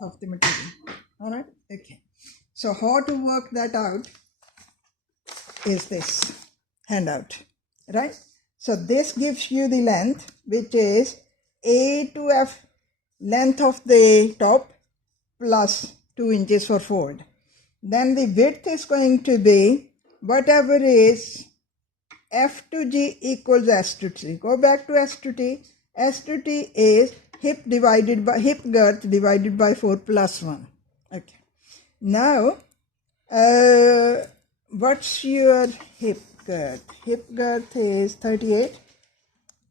of the material. All right, okay. So how to work that out is this handout, right? So this gives you the length, which is A to F, length of the top plus 2 inches for fold. Then the width is going to be whatever is F to G equals S to T. Go back to S to T. S to T is hip girth divided by 4 plus 1. Okay. Now, what's your hip girth? Hip girth is 38.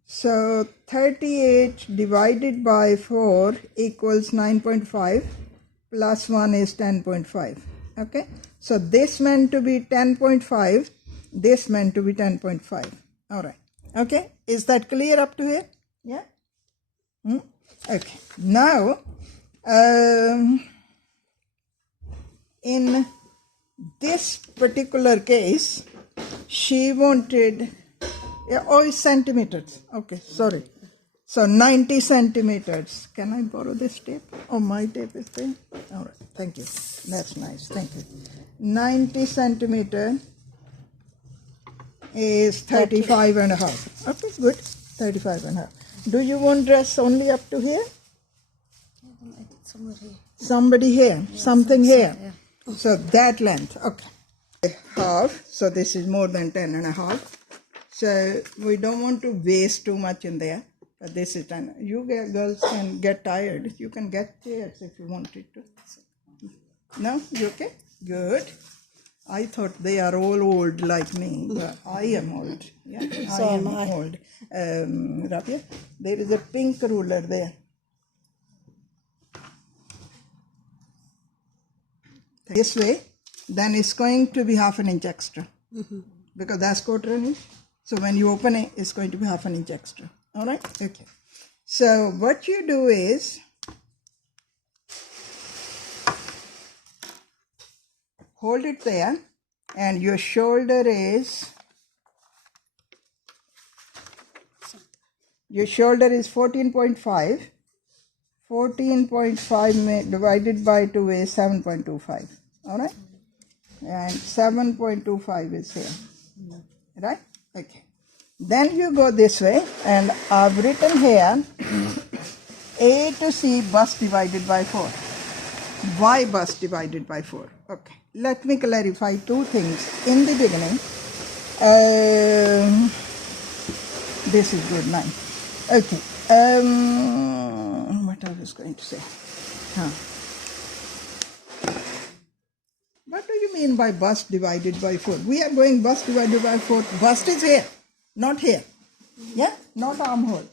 So 38 divided by 4 equals 9.5 plus 1 is 10.5. Okay. So this meant to be 10.5. This meant to be 10.5. All right. Okay. Is that clear up to here? Yeah. Okay. Now, in this particular case, she wanted, centimeters. Okay, sorry. So 90 centimeters. Can I borrow this tape? Oh, my tape is there. All right. Thank you. That's nice. Thank you. 90 centimeter is 35 and a half. Okay, good. 35 and a half. Do you want dress only up to here? Somebody here. Yeah, something here. Yeah. So that length. Okay. Half. So this is more than 10 and a half. So we don't want to waste too much in there. But this is 10. You girls can get tired. You can get chairs if you wanted to. No? You okay? Good. I thought they are all old like me, but I am old. Yeah, I am old. Rabia, there is a pink ruler there. This way, then it's going to be half an inch extra. Because that's quarter inch. So when you open it, it's going to be half an inch extra. All right? Okay. So what you do is, hold it there, and your shoulder is 14.5. 14.5 divided by 2 is 7.25. All right? And 7.25 is here. Right? Okay. Then you go this way, and I've written here A to C bust divided by 4. Y bust divided by 4. Okay. Let me clarify two things. In the beginning, this is good, 9. Okay. What I was going to say? What do you mean by bust divided by 4? We are going bust divided by 4. Bust is here, not here. Yeah? Not armhole.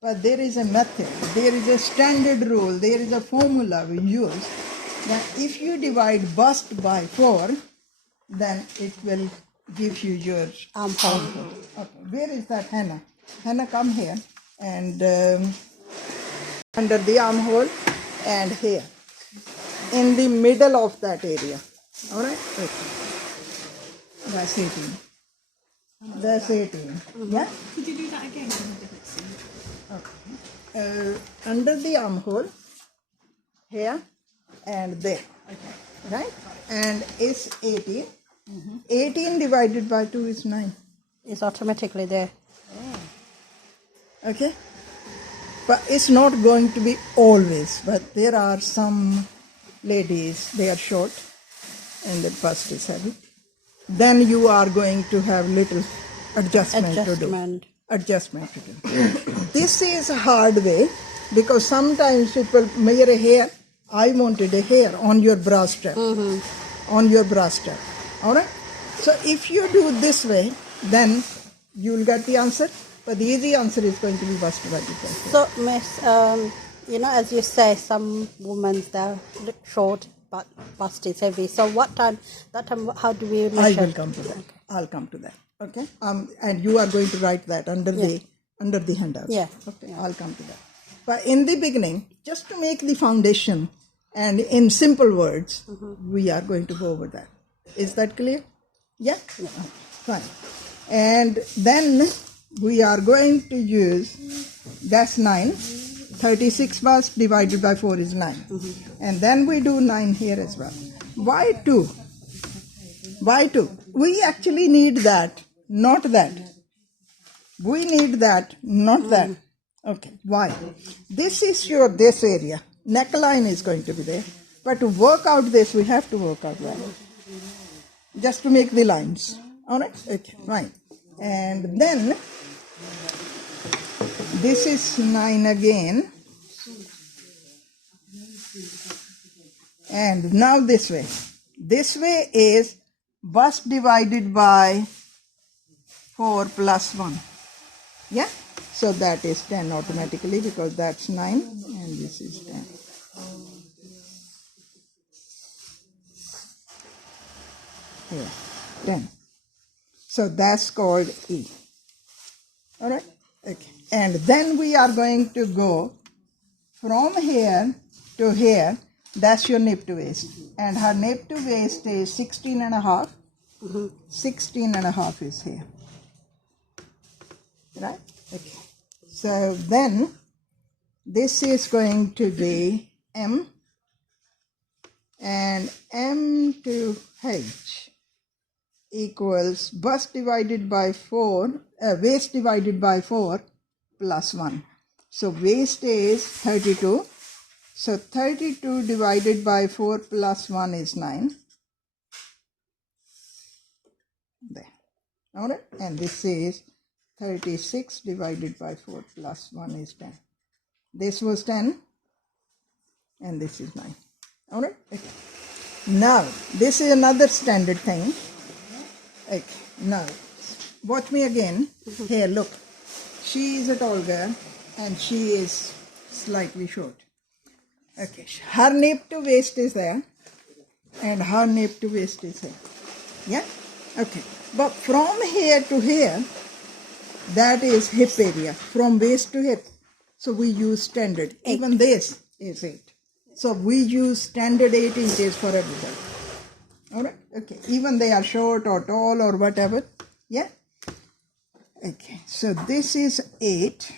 But there is a method. There is a standard rule. There is a formula we use. That if you divide bust by 4, then it will give you your armhole. Okay. Where is that Hannah? Hannah, come here. And under the armhole and here. In the middle of that area. All right? Okay. That's 18. That's 18. Yeah? Could you do that again? Okay. Under the armhole, here and there. Okay. Right? And it's 18. 18 divided by 2 is 9. It's automatically there. Okay? But it's not going to be always. But there are some ladies, they are short and the bust is heavy. Then you are going to have little adjustment to do. Adjustment to do. This is a hard way because sometimes people measure a hair. I wanted a hair on your bra strap. On your bra strap. Alright? So if you do this way, then you will get the answer. But the easy answer is going to be bust divided by 4. So, Miss, as you say, some women, they're short, but bust is heavy. So that time, how do we measure? I will come to that. Okay. I'll come to that. Okay? And you are going to write that under the handout. Yeah. Okay, yeah. I'll come to that. But in the beginning, just to make the foundation, and in simple words, we are going to go over that. Is that clear? Yeah? Yeah. Fine. And then we are going to use, that's 9, 36 bust divided by 4 is 9. And then we do 9 here as well. Why 2? Why 2? We actually need that, not that. We need that, not that. Okay, why? This is this area. Neckline is going to be there. But to work out this, we have to work out that. Just to make the lines. Alright? Okay, fine. And then, this is 9 again. And now this way. This way is bust divided by 4 plus 1. Yeah? So that is 10 automatically because that's 9 and this is 10. Here, 10. So that's called E. Alright? Okay. And then we are going to go from here to here. That's your nape to waist. And her nape to waist is 16 and a half. 16 and a half is here. Right? Okay. So then this is going to be M and M to H equals bust divided by 4, waist divided by 4 plus 1. So waist is 32. So 32 divided by 4 plus 1 is 9. There. Alright. And this is 36 divided by 4 plus 1 is 10. This was 10 and this is 9. Alright? Okay. Now, this is another standard thing. Okay. Now, watch me again. Here, look. She is a tall girl and she is slightly short. Okay. Her nape to waist is there and her nape to waist is here. Yeah? Okay. But from here to here, that is hip area, from waist to hip. So we use standard. 8. Even this is 8. So we use standard 8 inches for everything. Alright? Okay. Even they are short or tall or whatever. Yeah? Okay. So this is 8.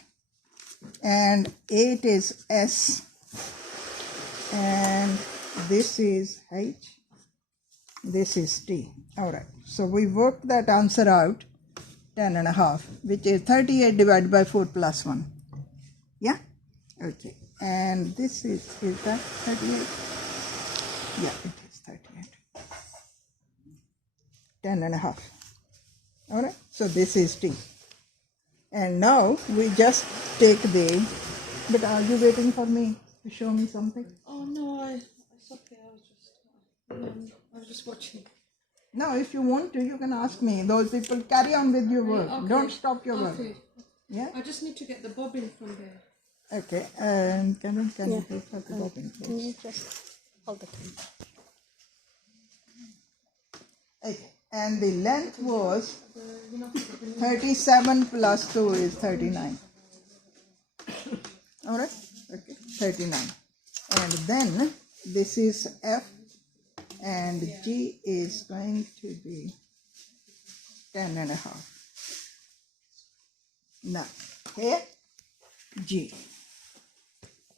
And 8 is S. And this is H. This is T. Alright. So we worked that answer out. 10 and a half, which is 38 divided by 4 plus 1. Yeah? Okay. And this is that 38? Yeah, it is 38. 10 and a half. Alright? So this is T. And now we just take the... But are you waiting for me to show me something? Oh no, it's okay. I was just watching. No, if you want to, you can ask me. Those people, carry on with your work. Okay. Don't stop your work. Okay. Yeah? I just need to get the bobbin from there. Okay. And can you please have the bobbin, Can please? you just hold the camera? Okay. And the length was 37 plus 2 is 39. Alright? Okay. 39. And then this is F. And G is going to be 10 and a half. Now, here, G.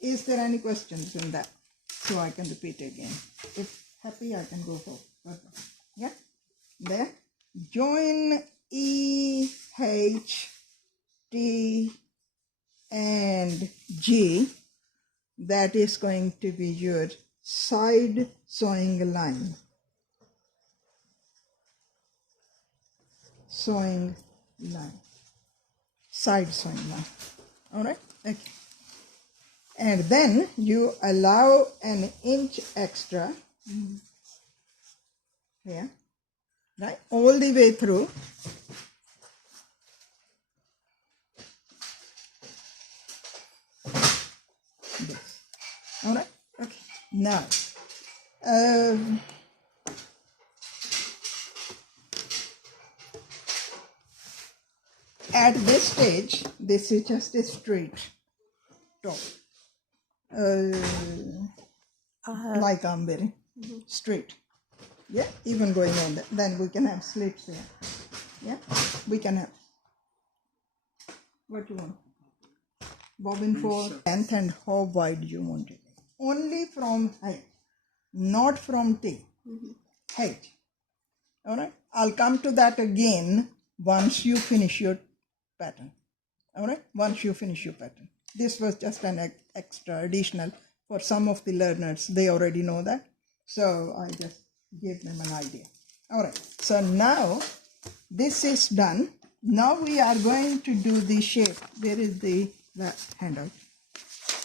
Is there any questions in that? So I can repeat again. If happy, I can go further. Yeah? There. Join E, H, T, and G. That is going to be your side sewing line. Sewing line. Side sewing line. Alright? Okay. And then you allow an inch extra here, right? All the way through. This. Alright? Okay. Now, at this stage, this is just a straight top. Like I'm wearing. Straight. Yeah? Even going on that. Then we can have slits here. Yeah? We can have. What you want? bobbin for length and how wide you want it. Only from height, not from T. Height. Alright? I'll come to that again once you finish your pattern. Alright? Once you finish your pattern. This was just an extra additional for some of the learners. They already know that. So I just gave them an idea. Alright. So now this is done. Now we are going to do the shape. Where is the handout?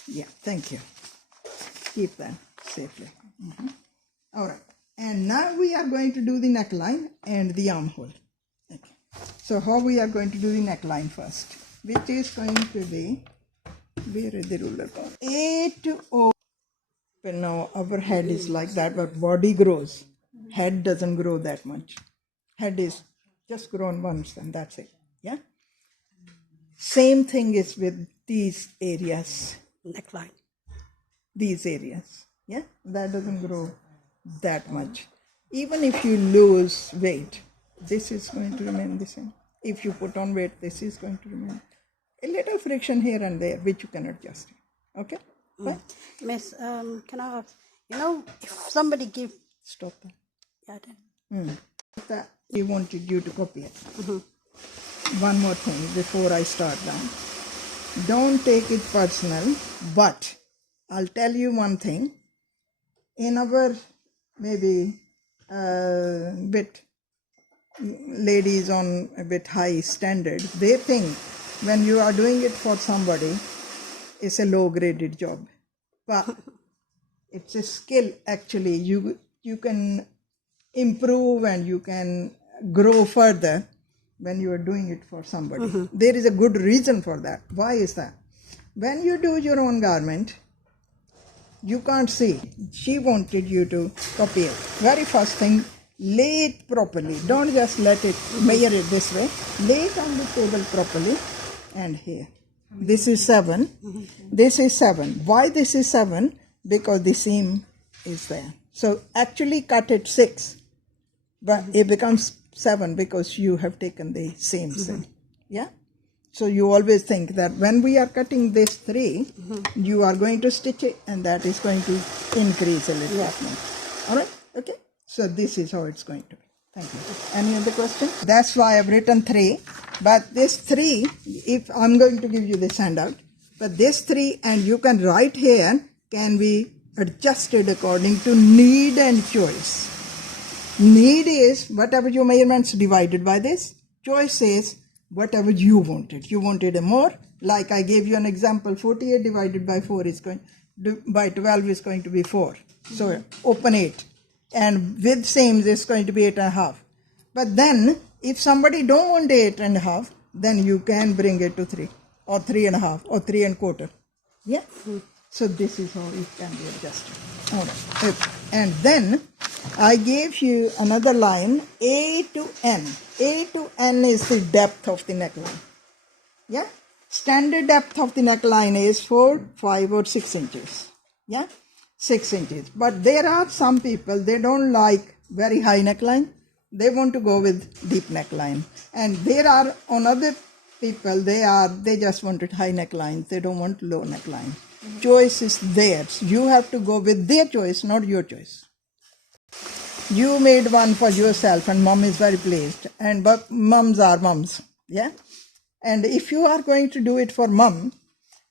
Yeah, thank you. Keep that safely. Alright. And now we are going to do the neckline and the armhole. Okay. So how we are going to do the neckline first, which is going to be, where is the ruler gone? A to O. Well, now our head is like that, but body grows. Head doesn't grow that much. Head is just grown once and that's it. Yeah. Same thing is with these areas. Neckline. These areas. Yeah. That doesn't grow that much. Even if you lose weight, this is going to remain the same. If you put on weight, this is going to remain. A little friction here and there, which you can adjust. Okay? Fine? Miss, can I ask, if somebody give... Stop that. Yeah, I don't. That we wanted you to copy it. One more thing before I start down. Don't take it personal, but I'll tell you one thing. In our maybe bit ladies on a bit high standard, they think when you are doing it for somebody, it's a low graded job. But it's a skill actually. You can improve and you can grow further when you are doing it for somebody. There is a good reason for that. Why is that? When you do your own garment, you can't see. She wanted you to copy it. Very first thing, lay it properly. Don't just let it measure it this way. Lay it on the table properly. And here. This is 7. This is 7. Why this is 7? Because the seam is there. So actually cut it 6. But it becomes 7 because you have taken the seams in. Yeah? So you always think that when we are cutting this 3, you are going to stitch it and that is going to increase a little bit more. Alright? Okay? So this is how it's going to be. Thank you. Any other question? That's why I've written 3. But this 3, if I'm going to give you this handout, but this 3 and you can write here can be adjusted according to need and choice. Need is whatever your measurements divided by this. Choice is whatever you wanted. You wanted a more, like I gave you an example, 48 divided by 4 is going, by 12 is going to be 4. So open 8. And with seams it's going to be 8.5. But then if somebody don't want 8.5, then you can bring it to 3 or 3.5 or 3.25. Yeah? So this is how it can be adjusted. All right. And then I gave you another line, A to N. A to N is the depth of the neckline. Yeah? Standard depth of the neckline is 4, 5 or 6 inches. Yeah? 6 inches. But there are some people, they don't like very high neckline. They want to go with deep neckline. And there are on other people, they just wanted high necklines. They don't want low neckline. Choice is theirs. You have to go with their choice, not your choice. You made one for yourself and mom is very pleased. But mums are mums. Yeah? And if you are going to do it for mom,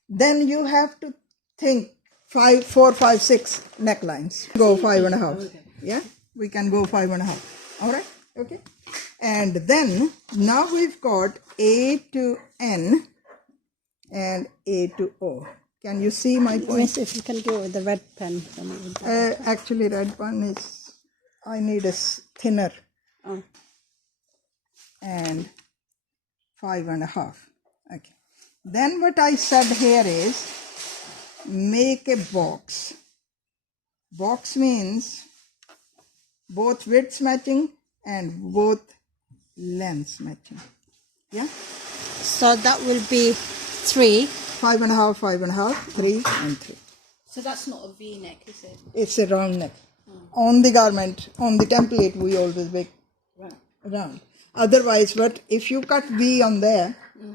then you have to think 4, 5, 6 necklines. Go 5.5. Yeah? We can go 5.5. Alright? Okay? And then now we've got A to N and A to O. Can you see my point? Miss, if you can do it with the red pen. Actually, red pen is, I need a thinner. Oh. And 5.5. Okay. Then what I said here is, make a box. Box means both widths matching and both lengths matching. Yeah? So that will be 3. 5.5, 5.5, 3 and 3. So that's not a V-neck, is it? It's a round neck. On the garment, on the template, we always make round. Otherwise, but if you cut V on there,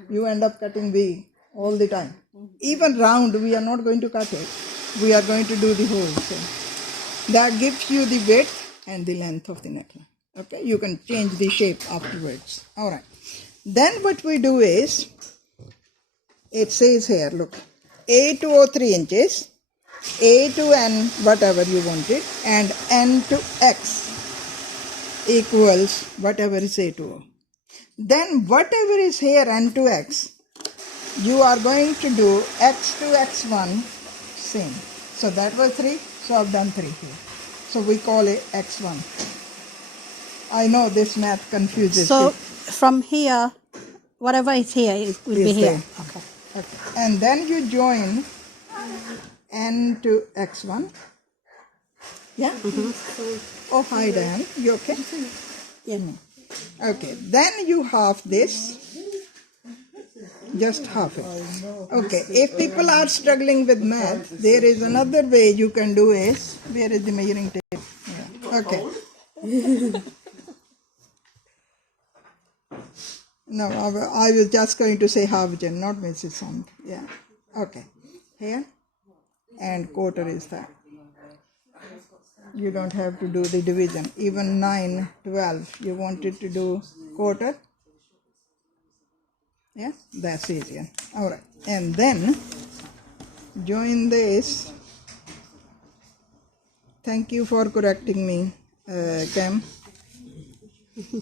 you end up cutting V all the time. even round, we are not going to cut it. We are going to do the whole thing. That gives you the width and the length of the neckline. Okay, you can change the shape afterwards. All right. Then what we do is, it says here, look, A to 3 inches, A to N, whatever you want it, and N to X equals whatever is A to O. Then whatever is here, N to X, you are going to do X to X1, same. So that was 3, so I've done 3 here. So we call it X1. I know this math confuses So you. from here, whatever is here, it will be Is here. there. Okay. Okay. And then you join N to X1. Yeah? Oh, hi, Dan. You okay? Yeah. Okay. Then you half this. Just half it. Okay. If people are struggling with math, there is another way you can do is, where is the measuring tape? Yeah. Okay. No, I was just going to say half Jen, not Mrs. Sand. Yeah. Okay. Here. And quarter is that. You don't have to do the division. Even 9, 12, you wanted to do quarter. Yeah, that's easier. All right. And then join this. Thank you for correcting me, Cam.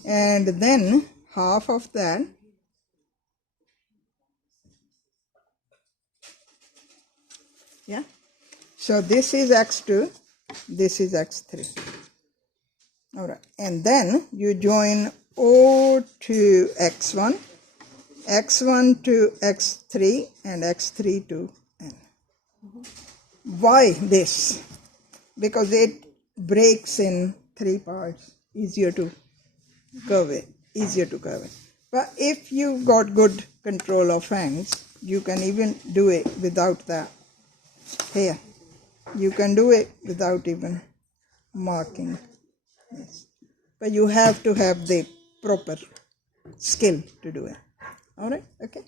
And then half of that. Yeah. So this is X2, this is X3. All right. And then you join O to X1, X1 to X3, and X3 to N. Why this? Because it breaks in 3 parts, easier to curve it. But if you got good control of hands, you can even do it without that. Here, you can do it without even marking. Yes. But you have to have the proper skill to do it. All right? Okay.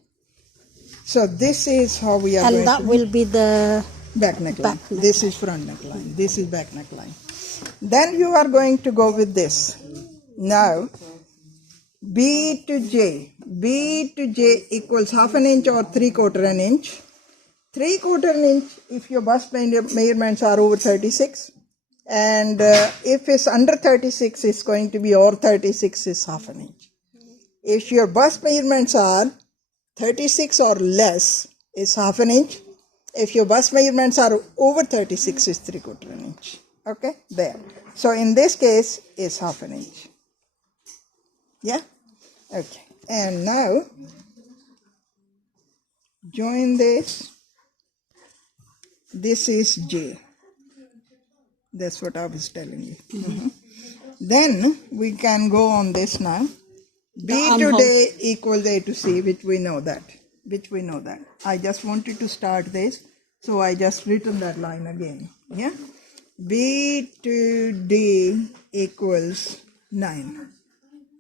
So this is how we are going And that to will be the back neckline. back neckline. This is front neckline. This is back neckline. Then you are going to go with this. Now, B to J. B to J equals half an inch or 3/4 an inch. 3/4 an inch if your bust measurements are over 36. And if it's under 36, it's going to be, or 36 is half an inch. If your bust measurements are 36 or less, it's half an inch. If your bust measurements are over 36, it's 3/4 an inch. Okay, there. So in this case, it's half an inch. Yeah? Okay. And now, join this. This is J. That's what I was telling you. Then we can go on this now. B to D equals A to C, which we know that. I just wanted to start this, so I just written that line again. Yeah? B to D equals 9.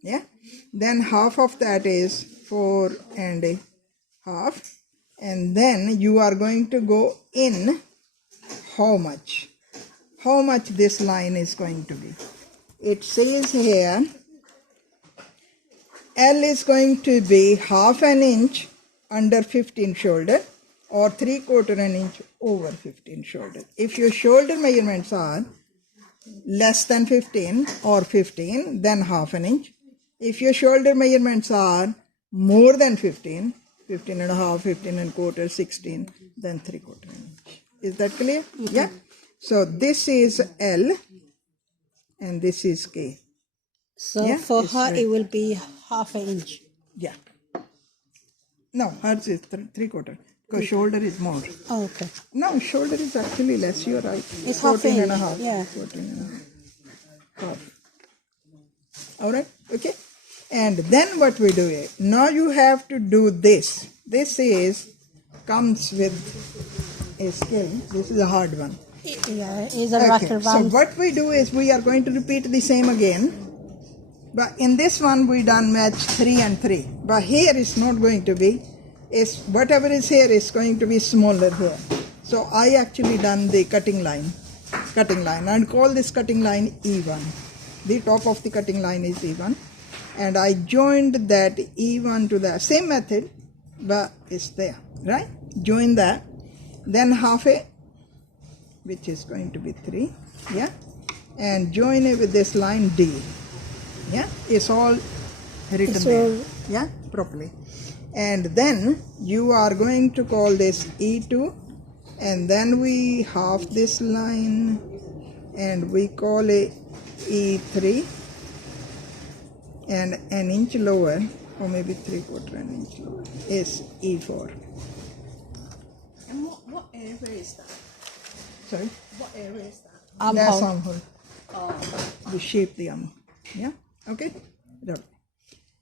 Yeah? Then half of that is 4 and a half. And then you are going to go in how much? How much this line is going to be. It says here, L is going to be half an inch under 15 shoulder or 3/4 an inch over 15 shoulder. If your shoulder measurements are less than 15 or 15, then half an inch. If your shoulder measurements are more than 15, 15 and a half, 15 and quarter, 16, then 3/4 an inch. Is that clear? Yeah. So this is L and this is K. So Yeah, for it's her, right. it will be half an inch. Yeah. No, hers is 3/4 because shoulder is more. Oh, okay. No, shoulder is actually less. You're right. It's half 14 and a inch, half. yeah. 14 and a half. All right. Okay. And then what we do is, now you have to do this. This comes with a skill. This is a hard one. Yeah, it's a Okay. rattle So round. what we do is we are going to repeat the same again. But in this one we done match 3 and 3. But here it's not going to be. is whatever is here is going to be smaller here. So I actually done the cutting line and call this cutting line E1. The top of the cutting line is E1, and I joined that E1 to the same method, but it's there, right? Join that, then half a, which is going to be 3, yeah, and join it with this line D, yeah, it's all written there, yeah, properly. And then you are going to call this E2, and then we half this line and we call it E3, and an inch lower, or maybe 3/4 an inch lower, is E4. And what area is that? Sorry? What area is that? That's Armhole. armhole. We shape the armhole. Yeah? Okay? Right.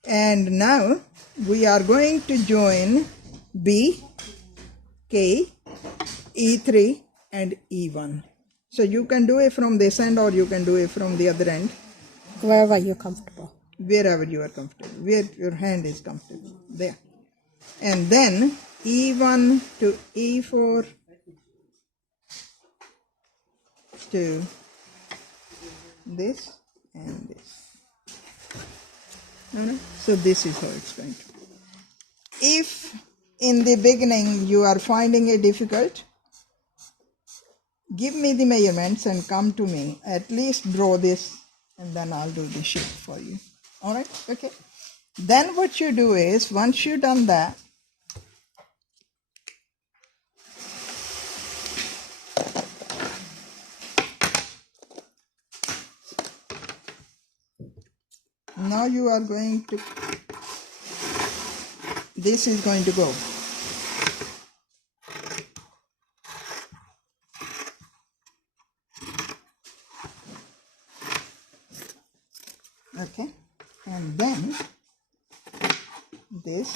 And now we are going to join B, K, E3 and E1. So you can do it from this end or you can do it from the other end, Wherever you're comfortable. wherever you are comfortable, where your hand is comfortable. There. And then E1 to E4 to this and this. Alright? So this is how it's going to be. If in the beginning you are finding it difficult, give me the measurements and come to me. At least draw this and then I'll do the shape for you. Alright? Okay. Then what you do is, once you've done that, now you are going to, this is going to go. Okay, and then this.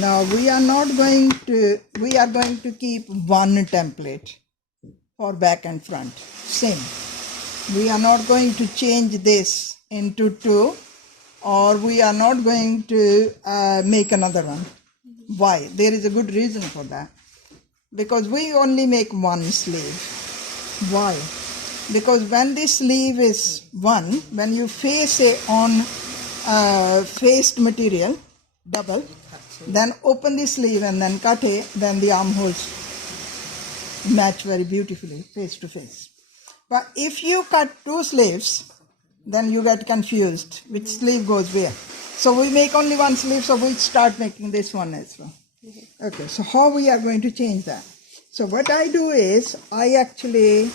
Now we are going to keep one template for back and front, same. We are not going to change this into 2, or we are not going to make another one. Why? There is a good reason for that. Because we only make one sleeve. Why? Because when this sleeve is 1, when you face it on faced material, double, then open the sleeve and then cut it, then the armholes match very beautifully face to face. But if you cut 2 sleeves, then you get confused which sleeve goes where. So we make only one sleeve, so we start making this one as well. Okay, so how we are going to change that? So what I do is, I actually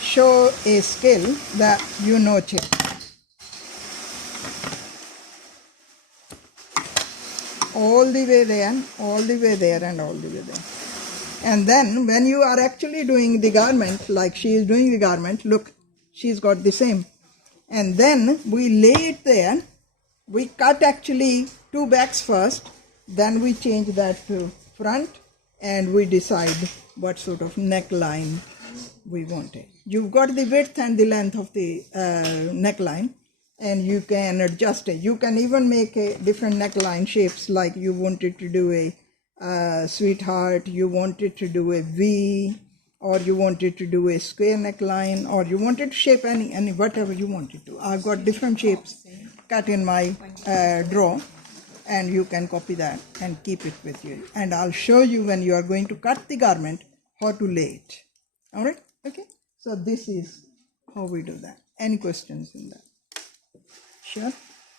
show a skill that you know chip. All the way there, all the way there, and all the way there. And then when you are actually doing the garment, like she is doing the garment, look, she's got the same. And then we lay it there, we cut actually 2 backs first, then we change that to front, and we decide what sort of neckline we want it. You've got the width and the length of the neckline, and you can adjust it. You can even make a different neckline shapes, like you wanted to do a sweetheart, you wanted to do a V, or you wanted to do a square neckline, or you wanted to shape any whatever you wanted to. I've got different shapes cut in my drawer, and you can copy that and keep it with you. And I'll show you when you are going to cut the garment how to lay it. All right? Okay. So this is how we do that. Any questions in that? Sure.